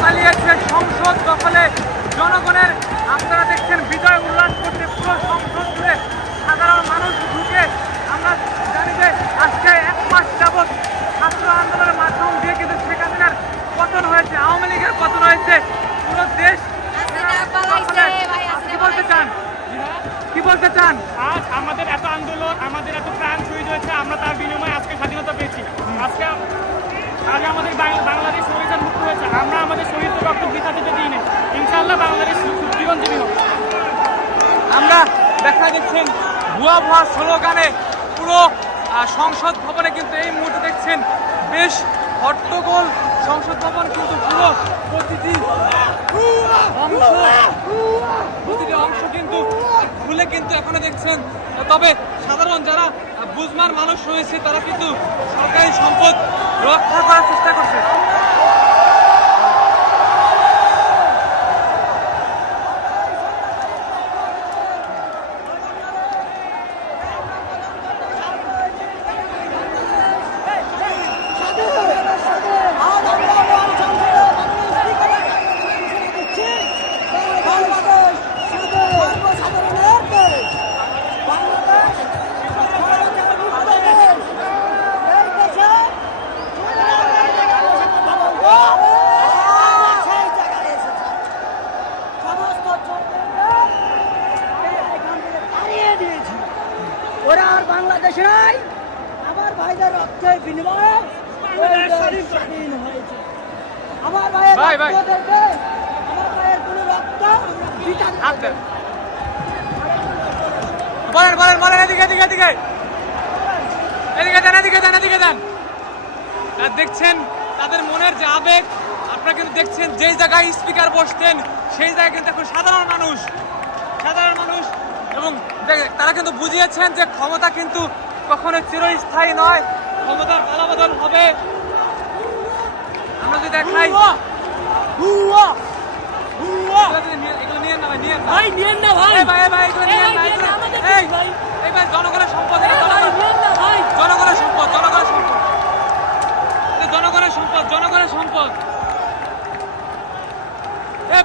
পালিয়েছে সংসদ দখলে জনগণের। আপনারা দেখছেন বিজয় উল্লাস করতে পুরো সংসদ জুড়ে সাধারণ মানুষ ঢুকে। আমরা জানি যে আজকে 1 মাস যাবৎ ছাত্র আন্দোলনের মাধ্যম দিয়ে কিন্তু শেখ হাসিনার পতন হয়েছে, আওয়ামী লীগের পতন হয়েছে। পুরো দেশ কি বলতে চান, কি বলতে চান? আজ আমাদের এত আন্দোলন, আমাদের এত প্রাণ শহীদ হয়েছে, আমরা তার বিনিময়ে আজকে স্বাধীনতা পেয়েছি। আজকে আমাদের বাংলাদেশ শহীদ মুক্ত হয়েছে। আমরা আমাদের শহীদ রক্ত বৃথা যেতে দিই না। ইনশাআল্লাহ বাংলাদেশ জীবনজীবী হোক। আমরা দেখা দেখছেন ভুয়া ভুয়া স্লোগানে পুরো সংসদ ভবনে কিন্তু এই মুহূর্তে দেখছেন বেশ হট্টগোল। সংসদ ভবন কিন্তু পুরো প্রতিটি অংশ কিন্তু খুলে কিন্তু এখনো দেখছেন। তবে সাধারণ যারা বুঝমান মানুষ রয়েছে তারা কিন্তু সরকারি সম্পদ রক্ষা করার চেষ্টা করছে। ওরা আর বাংলাদেশে নাই, আমার ভাইদের রক্তের বিনিময়ে স্বাধীন হয়েছে। আমার ভাইয়ের আমার ভাইয়ের কোনো রক্ত বলেন বলেন বলেন, এদিকে এদিকে এদিকে এদিকে দেন, এদিকে দেন, এদিকে দেন। দেখছেন তাদের মনের যে আবেগ। আপনারা কিন্তু দেখছেন যেই জায়গায় স্পিকার বসতেন সেই জায়গায় কিন্তু এখন সাধারণ মানুষ এবং তারা কিন্তু বুঝিয়েছেন যে ক্ষমতা কিন্তু কখনো চিরস্থায়ী নয়, ক্ষমতার পালাবদল হবে। আমরা যদি দেখাই জনগণের সম্পদ, জনগণের সম্পদ, জনগণের সম্পদ, জনগণের সম্পদ, জনগণের সম্পদ।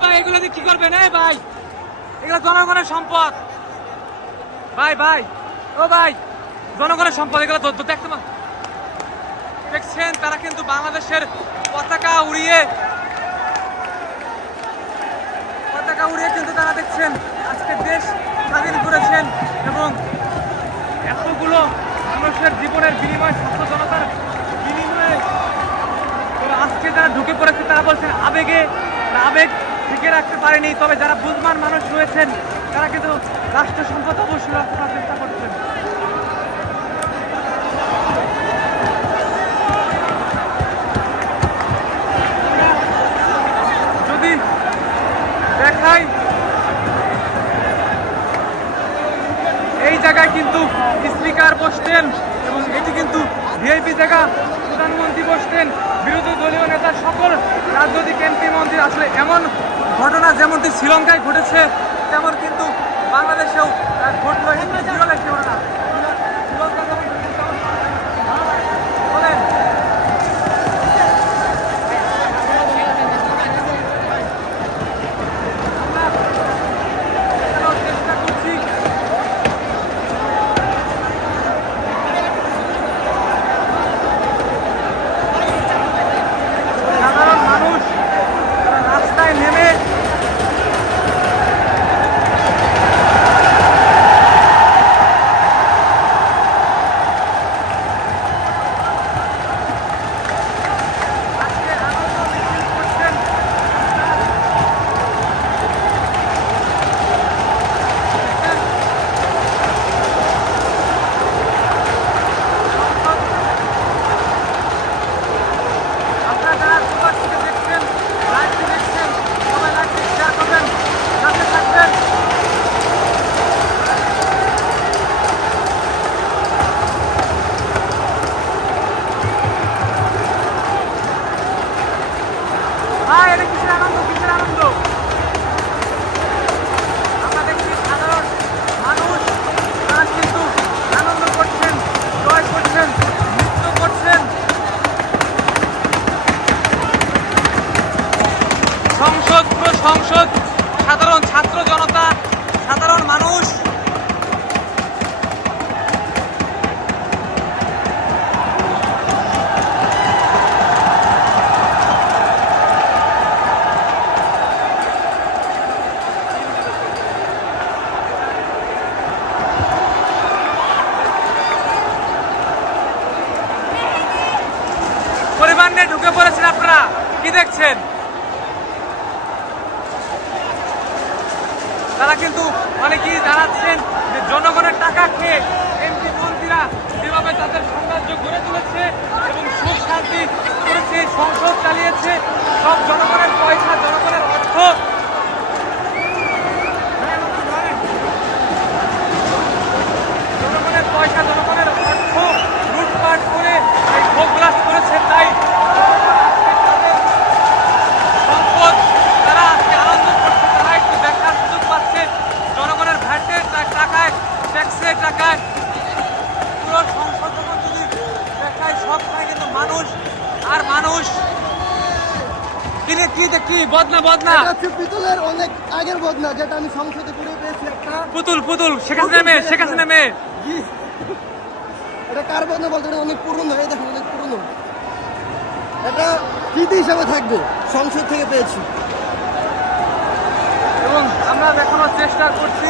ভাই এগুলো কি করবেন? ভাই এগুলো জনগণের সম্পদ। ভাই ভাই ও ভাই, জনগণের সম্পদ, এগুলো দেখতে দেখছেন তারা কিন্তু বাংলাদেশের পতাকা উড়িয়ে কিন্তু তারা দেখছেন আজকে দেশ স্বাধীন করেছেন এবং এতগুলো মানুষের জীবনের বিনিময়ে, ছাত্র জনতার বিনিময়ে আজকে যারা ঢুকে পড়েছে তারা বলছেন আবেগ ঢেকে রাখতে পারেনি। তবে যারা বুঝমান মানুষ রয়েছেন তারা কিন্তু রাষ্ট্র সম্পদ অবশ্যই রক্ষা করার চেষ্টা করছেন। যদি দেখাই এই জায়গায় কিন্তু স্পিকার বসতেন এবং এটি কিন্তু ভিআইপি জায়গা, প্রধানমন্ত্রী বসতেন, বিরোধী দলীয় নেতা, সকল রাজনৈতিক এমপি মন্ত্রী। আসলে এমন ঘটনা যেমনটি শ্রীলঙ্কায় ঘটেছে তেমন কিন্তু বাংলাদেশেও ঘটলো। বিরল একটি ঘটনা। বলেন সংসদ, সাধারণ ছাত্র জনতা, সাধারণ মানুষ পরিবার নিয়ে ঢুকে পড়েছেন। আপনারা কি দেখছেন? তারা কিন্তু অনেকেই জানাচ্ছেন যে জনগণের টাকা খেয়ে এমপি মন্ত্রীরা যেভাবে তাদের সাম্রাজ্য গড়ে তুলেছে এবং সুখ শান্তি করেছে, সংসদ চালিয়েছে, সব জনগণের পয়সা, জনগণের অর্থ, জনগণের পয়সা, জনগণের অর্থ লুটপাট করে এই ভোগলাস করেছে। তাই সম্পদ তারা আজকে আনন্দ করছে, তারা একটু দেখার সুযোগ পাচ্ছে জনগণের ভ্যাটের টাকায়, ট্যাক্সের টাকায়। পুরো সংসদ ভবন যদি দেখায়, সব খায়, কিন্তু মানুষ আর মানুষ কিনে কি বদনা এটা হচ্ছে পিতলের অনেক আগের বদনা, যেটা আমি সংসদে করে পেয়েছি একটা পুতুল শেখ হাসিনা মেয়ে। জি। এটা কার বদনা বলতে এটা অনেক পুরনো, এই দেখো অনেক পুরনো। এটা স্মৃতি হিসাবে থাকবে, সংসদ থেকে পেয়েছি। এবং আমরা দেখানোর চেষ্টা করছি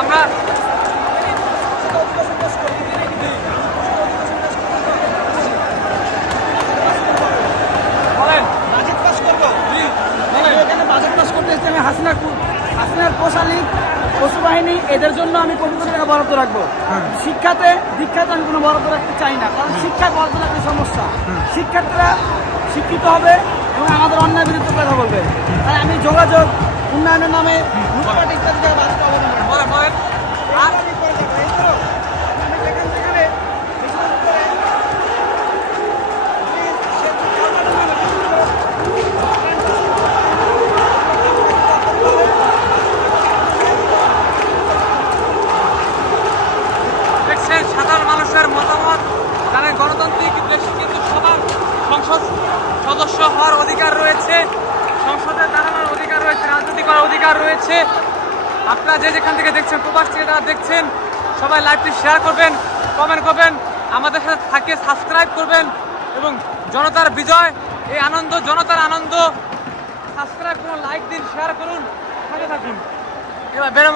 আমরা বলেন বাজেট পাস করবো। জি, বলেন। এখানে বাজেট পাস করতে এসেছি আমি হাসিনার পোশালী পশু বাহিনী, এদের জন্য আমি কোটি কোটি টাকা বরাদ্দ রাখবো। দীক্ষাতে আমি কোনো বরাদ্দ রাখতে চাই না, কারণ শিক্ষায় বরাদ্দ রাখতে সমস্যা। শিক্ষার্থীরা শিক্ষিত হবে এবং আমাদের অন্যায় বিরুদ্ধে কথা বলবে। তাই আমি যোগাযোগ, উন্নয়নের নামে লুটপাট ইত্যাদি জায়গায় বাদ পাবো না। বলেন আর দেখছেন সাধারণ মানুষের মতামত। জানেন গণতান্ত্রিক দেশে কিন্তু সবার সংসদ সদস্য হওয়ার অধিকার রয়েছে, সংসদে দাঁড়ানোর অধিকার রয়েছে, রাজনীতি করার অধিকার রয়েছে। আপনারা যে যেখান থেকে দেখছেন, প্রবাস থেকে যারা দেখছেন, সবাই লাইভটি শেয়ার করবেন, কমেন্ট করবেন, আমাদের সাথে থাকে সাবস্ক্রাইব করবেন এবং জনতার বিজয়, এই আনন্দ, জনতার আনন্দ। সাবস্ক্রাইব করুন, লাইক দিন, শেয়ার করুন, সাথে থাকুন। এবার বেরো।